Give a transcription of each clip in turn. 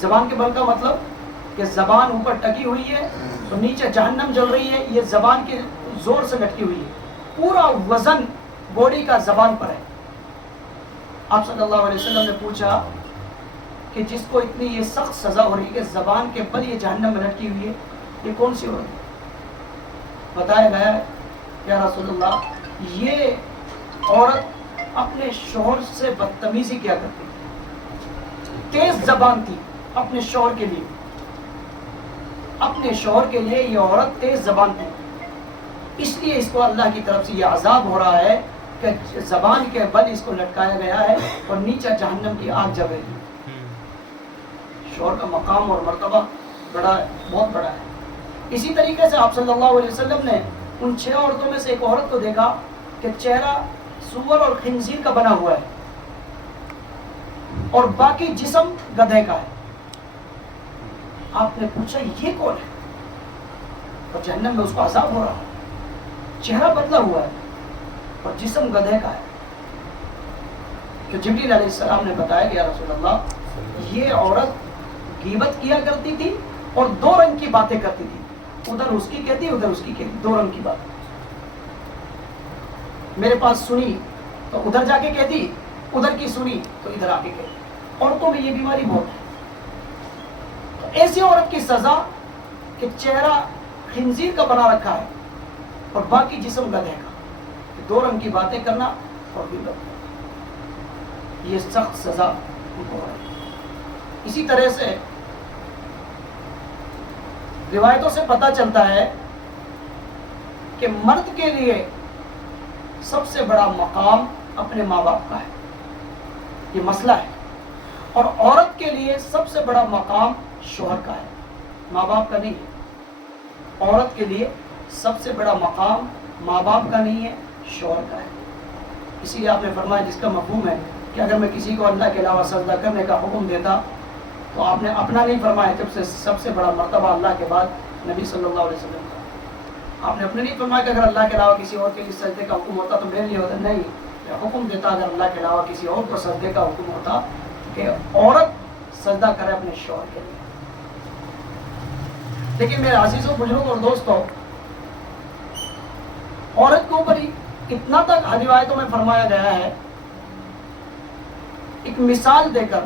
زبان کے بل کا مطلب کہ زبان اوپر ٹکی ہوئی ہے تو نیچے جہنم جل رہی ہے، یہ زبان کے زور سے لٹکی ہوئی ہے، پورا وزن باڈی کا زبان پر ہے۔ آپ صلی اللہ علیہ وسلم نے پوچھا کہ جس کو اتنی یہ سخت سزا ہو رہی ہے کہ زبان کے بل یہ جہنم میں لٹکی ہوئی ہے، یہ کون سی عورت ہے؟ بتایا گیا ہے یا رسول اللہ یہ عورت اپنے شوہر سے بدتمیزی کیا کرتی تھی، تیز زبان تھی اپنے شوہر کے لیے، اپنے شوہر کے لیے یہ عورت تیز زبان تھی، اس لیے اس کو اللہ کی طرف سے یہ عذاب ہو رہا ہے کہ زبان کے بل اس کو لٹکایا گیا ہے اور نیچے جہنم کی آگ جل رہی ہے۔ شوہر کا مقام اور مرتبہ بڑا ہے، بہت بڑا ہے۔ اسی طریقے سے آپ صلی اللہ علیہ وسلم نے ان 6 عورتوں میں سے ایک عورت کو دیکھا کہ چہرہ سور اور خنزیر کا بنا ہوا ہے اور باقی جسم گدھے کا ہے۔ آپ نے پوچھا یہ کون ہے؟ اور جہنم میں اس کو عذاب ہو رہا ہے، چہرہ بدلا ہوا ہے اور جسم گدھے کا ہے۔ تو جبریل علیہ السلام نے بتایا کہ یا رسول اللہ یہ عورت غیبت کیا کرتی تھی اور 2 رنگ کی باتیں کرتی تھی، ادھر اس کی کہتی ادھر اس کی کہتی، 2 رنگ کی بات۔ میرے پاس سنی تو ادھر جا کے کہتی، ادھر کی سنی تو ادھر آ کے کہتی۔ عورتوں میں یہ بیماری بہت ہے۔ تو ایسی عورت کی سزا کہ چہرہ خنزیر کا بنا رکھا ہے اور باقی جسم گدھے کا، 2 رنگ کی باتیں کرنا اور غیبت کرنا، یہ سخت سزا ان کو ہے۔ اسی طرح سے روایتوں سے پتہ چلتا ہے کہ مرد کے لیے سب سے بڑا مقام اپنے ماں باپ کا ہے، یہ مسئلہ ہے، اور عورت کے لیے سب سے بڑا مقام شوہر کا ہے، ماں باپ کا نہیں ہے۔ عورت کے لیے سب سے بڑا مقام ماں باپ کا نہیں ہے، شوہر کا ہے۔ اسی لیے آپ نے فرمایا جس کا مفہوم ہے کہ اگر میں کسی کو اللہ کے علاوہ سجدہ کرنے کا حکم دیتا تو آپ نے اپنا نہیں فرمایا، جب سے سب سے بڑا مرتبہ اللہ کے بعد نبی صلی اللہ علیہ وسلم کا۔ آپ نے اپنے نہیں فرمایا کہ اگر اللہ کے علاوہ کسی اور کے لیے سجدے کا حکم ہوتا تو میرے لیے ہوتا، نہیں، میں حکم دیتا اگر اللہ کے علاوہ کسی اور کو سجدے کا حکم ہوتا کہ عورت سجدہ کرے اپنے شوہر کے لیے۔ لیکن میرے عزیزوں، بزرگوں اور دوستوں، عورت کے اوپر اتنا تک روایتوں میں فرمایا گیا ہے ایک مثال دے کر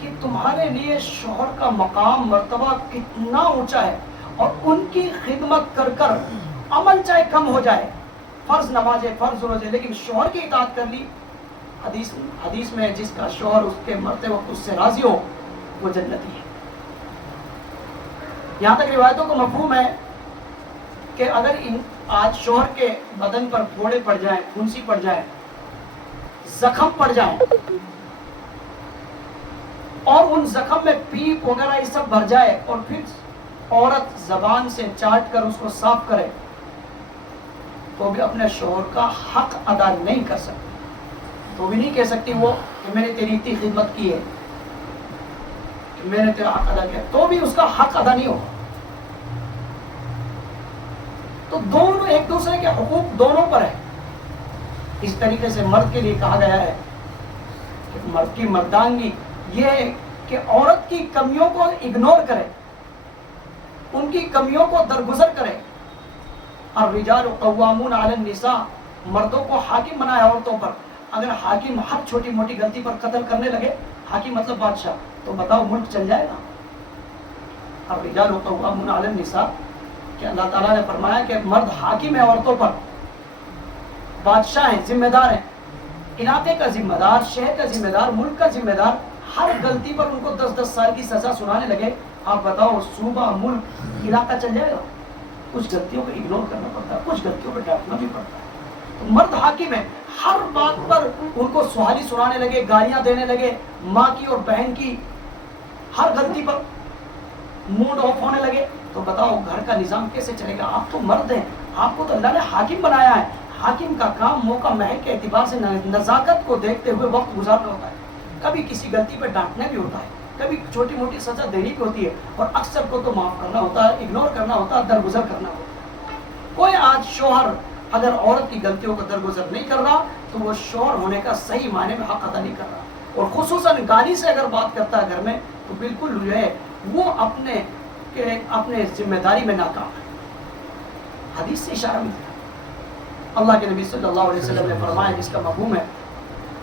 کہ تمہارے لیے شوہر کا مقام مرتبہ کتنا اونچا ہے، اور ان کی خدمت کر کر عمل چاہے کم ہو جائے، فرض نمازیں، فرض روزے، لیکن شوہر کی اطاعت کر لی، حدیث میں جس کا شوہر اس کے مرتے وقت اس سے راضی ہو وہ جنتی ہے۔ یہاں تک روایتوں کو مفہوم ہے کہ اگر آج شوہر کے بدن پر پھوڑے پڑ جائیں، پھنسی پڑ جائے، زخم پڑ جائیں، اور ان زخم میں پیپ وغیرہ یہ سب بھر جائے، اور پھر عورت زبان سے چاٹ کر اس کو صاف کرے، تو بھی اپنے شوہر کا حق ادا نہیں کر سکتی، تو بھی نہیں کہہ سکتی وہ کہ میں نے تیری اتنی خدمت کی ہے، کہ میں نے تیرا حق ادا کیا، تو بھی اس کا حق ادا نہیں ہوگا۔ تو دونوں ایک دوسرے کے حقوق دونوں پر ہے۔ اس طریقے سے مرد کے لیے کہا گیا ہے کہ مرد کی مردانگی یہ ہے کہ عورت کی کمیوں کو اگنور کرے، ان کی کمیوں کو درگزر کرے۔ الرجال قوامون علی النساء، مردوں کو حاکم بنایا عورتوں پر۔ اگر حاکم ہر چھوٹی موٹی غلطی پر قتل کرنے لگے، حاکم مطلب بادشاہ، تو بتاؤ ملک چل جائے گا؟ الرجال قوامون علی النساء کہ اللہ تعالیٰ نے فرمایا کہ مرد حاکم ہے عورتوں پر، بادشاہ ہیں، ذمہ دار ہیں، علاقے کا ذمہ دار، شہر کا ذمہ دار، ملک کا ذمہ دار۔ ہر غلطی پر ان کو 10 سال کی سزا سنانے لگے، آپ بتاؤ صوبہ، ملک، علاقہ چل جائے گا؟ کچھ غلطیوں کو اگنور کرنا پڑتا ہے، کچھ غلطیوں پہ ڈانٹنا بھی پڑتا ہے۔ تو مرد حاکم ہے، ہر بات پر ان کو سہالی سنانے لگے، گالیاں دینے لگے، ماں کی اور بہن کی، ہر غلطی پر موڈ آف ہونے لگے، تو بتاؤ گھر کا نظام کیسے چلے گا؟ آپ تو مرد ہیں، آپ کو تو اللہ نے حاکم بنایا ہے۔ حاکم کا کام موقع محل کے اعتبار سے نزاکت کو دیکھتے ہوئے وقت گزارنا ہوتا ہے، کبھی کسی غلطی پہ ڈانٹنا بھی ہوتا ہے، کبھی چھوٹی موٹی سزا دینی بھی ہوتی ہے، اور اکثر کو تو معاف کرنا ہوتا ہے، اگنور کرنا ہوتا ہے، درگزر کرنا ہوتا ہے۔ کوئی آج شوہر اگر عورت کی غلطیوں کو درگزر نہیں کر رہا تو وہ شوہر ہونے کا صحیح معنی میں حق ادا نہیں کر رہا، اور خصوصاً گالی سے اگر بات کرتا ہے گھر میں تو بالکل جو ہے وہ اپنے ذمہ داری میں ناکام ہے. حدیث سے اشارہ ملتا ہے. اللہ کے نبی صلی اللہ علیہ وسلم نے فرمایا جس کا مفہوم ہے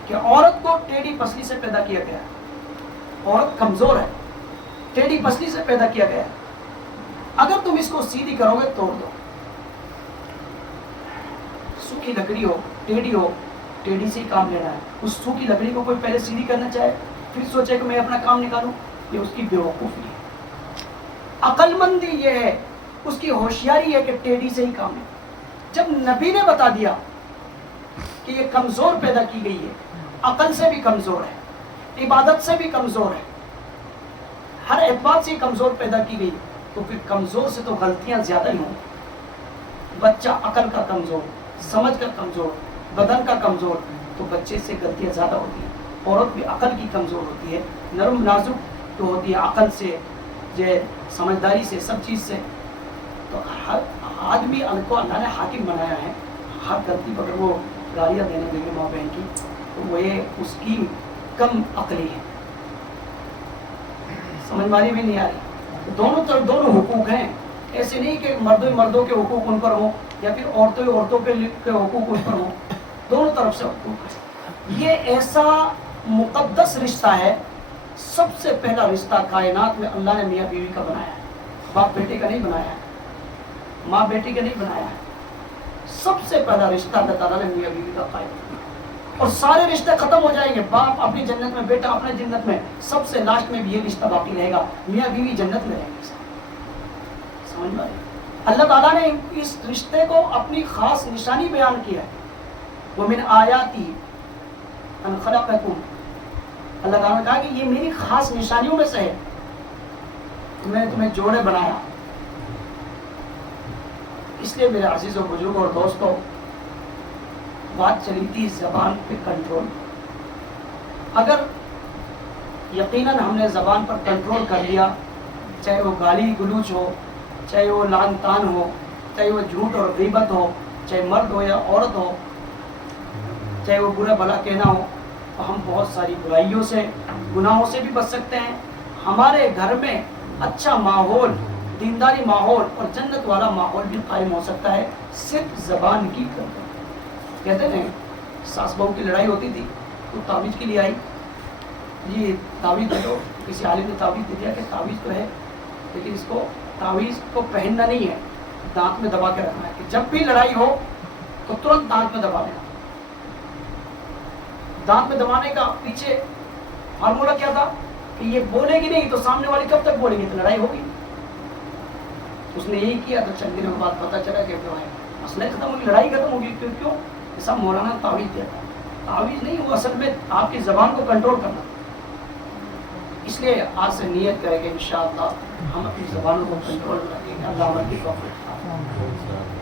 کہ عورت کو ٹیڑھی پسلی سے پیدا کیا گیا ہے. عورت کمزور ہے, ٹیڑھی پسلی سے پیدا کیا گیا ہے. اگر تم اس کو سیدھی کرو گے توڑ دو. سوکھی لکڑی ہو, ٹیڑھی ہو, ٹیڑھی سے ہی کام لینا ہے. اس سوکھی لکڑی کو کوئی پہلے سیدھی کرنا چاہے پھر سوچے کہ میں اپنا کام نکالوں, یہ اس کی بیوقوفی ہے. عقل مندی یہ ہے, اس کی ہوشیاری ہے کہ ٹیڑھی سے ہی کام ہے. جب نبی نے بتا دیا کہ یہ کمزور پیدا کی گئی ہے, عقل سے بھی کمزور ہے, عبادت سے بھی کمزور ہے, ہر اعتبار سے کمزور پیدا کی گئی, تو پھر کمزور سے تو غلطیاں زیادہ ہی ہوں. بچہ عقل کا کمزور, سمجھ کا کمزور, بدن کا کمزور, تو بچے سے غلطیاں زیادہ ہوتی ہیں. عورت بھی عقل کی کمزور ہوتی ہے, نرم نازک تو ہوتی ہے عقل سے, سمجھداری سے, سب چیز سے. تو ہر آدمی کو اللہ نے حاکم بنایا ہے. ہر غلطی پر وہ گالیاں دینے لگے ماں بہن کی, تو وہ یہ اس کی کم عقلی ہے. سمجھ ماری بھی نہیں آ رہی. دونوں طرف دونوں حقوق ہیں. ایسے نہیں کہ مردوں کے حقوق ان پر ہوں یا پھر عورتوں کے حقوق ان پر ہوں. دونوں طرف سے حقوق ہے. یہ ایسا مقدس رشتہ ہے, سب سے پہلا رشتہ کائنات میں اللہ نے میاں بیوی کا بنایا ہے. باپ بیٹے کا نہیں بنایا ہے, ماں بیٹی کا نہیں بنایا ہے. سب سے پہلا رشتہ اللہ تعالیٰ نے میاں بیوی کا قائم کیا. اور سارے رشتے ختم ہو جائیں گے, باپ اپنی جنت میں, بیٹا اپنے جنت میں, سب سے لاسٹ میں بھی یہ رشتہ باقی رہے گا, میاں بیوی جنت میں رہیں گے. سمجھ میں آئی؟ اللہ تعالیٰ نے اس رشتے کو اپنی خاص نشانی بیان کیا ہے. وَمِنْ آیَاتِهِ أَنْ خَلَقَكُمْ, اللہ تعالیٰ نے کہا کہ یہ میری خاص نشانیوں میں سے ہے, میں نے تمہیں جوڑے بنایا. اس لیے میرے عزیز و بزرگ اور دوستوں, بات چلی تھی زبان پہ کنٹرول. اگر یقیناً ہم نے زبان پر کنٹرول کر لیا, چاہے وہ گالی گلوچ ہو, چاہے وہ لعن طعن ہو, چاہے وہ جھوٹ اور غیبت ہو, چاہے مرد ہو یا عورت ہو, چاہے وہ برا بھلا کہنا ہو, تو ہم بہت ساری برائیوں سے, گناہوں سے بھی بچ سکتے ہیں. ہمارے گھر میں اچھا ماحول, دینداری ماحول اور جنت والا ماحول بھی قائم ہو سکتا ہے صرف زبان کی کنٹرول. کہتے ہیں ساس بہو کی لڑائی ہوتی تھی تو تعویذ کے لیے آئی, یہ تعویذ دے دو. کسی عالم نے تعویذ دے دیا کہ تعویذ تو ہے لیکن اس کو تعویذ کو پہننا نہیں ہے, دانت میں دبا کے رکھنا ہے, کہ جب بھی لڑائی ہو تو ترنت دانت میں دبا لینا. دانت میں دبانے کا پیچھے فارمولا کیا تھا کہ یہ بولے گی نہیں تو سامنے والی کب تک بولے گی, تو لڑائی ہوگی. اس نے یہی کیا تو چند دنوں کے بعد پتہ چلا کہ جو ہے مسئلہ ختم ہوگی, لڑائی ختم ہوگی. کیوں؟ ایسا مولانا تعویذ دیتا. تعویذ نہیں, وہ اصل میں آپ کی زبان کو کنٹرول کرنا. اس لیے آج سے نیت کریں کہ انشاءاللہ ہم اپنی زبانوں کو کنٹرول کریں گے. اللہ عمل کی توفیق.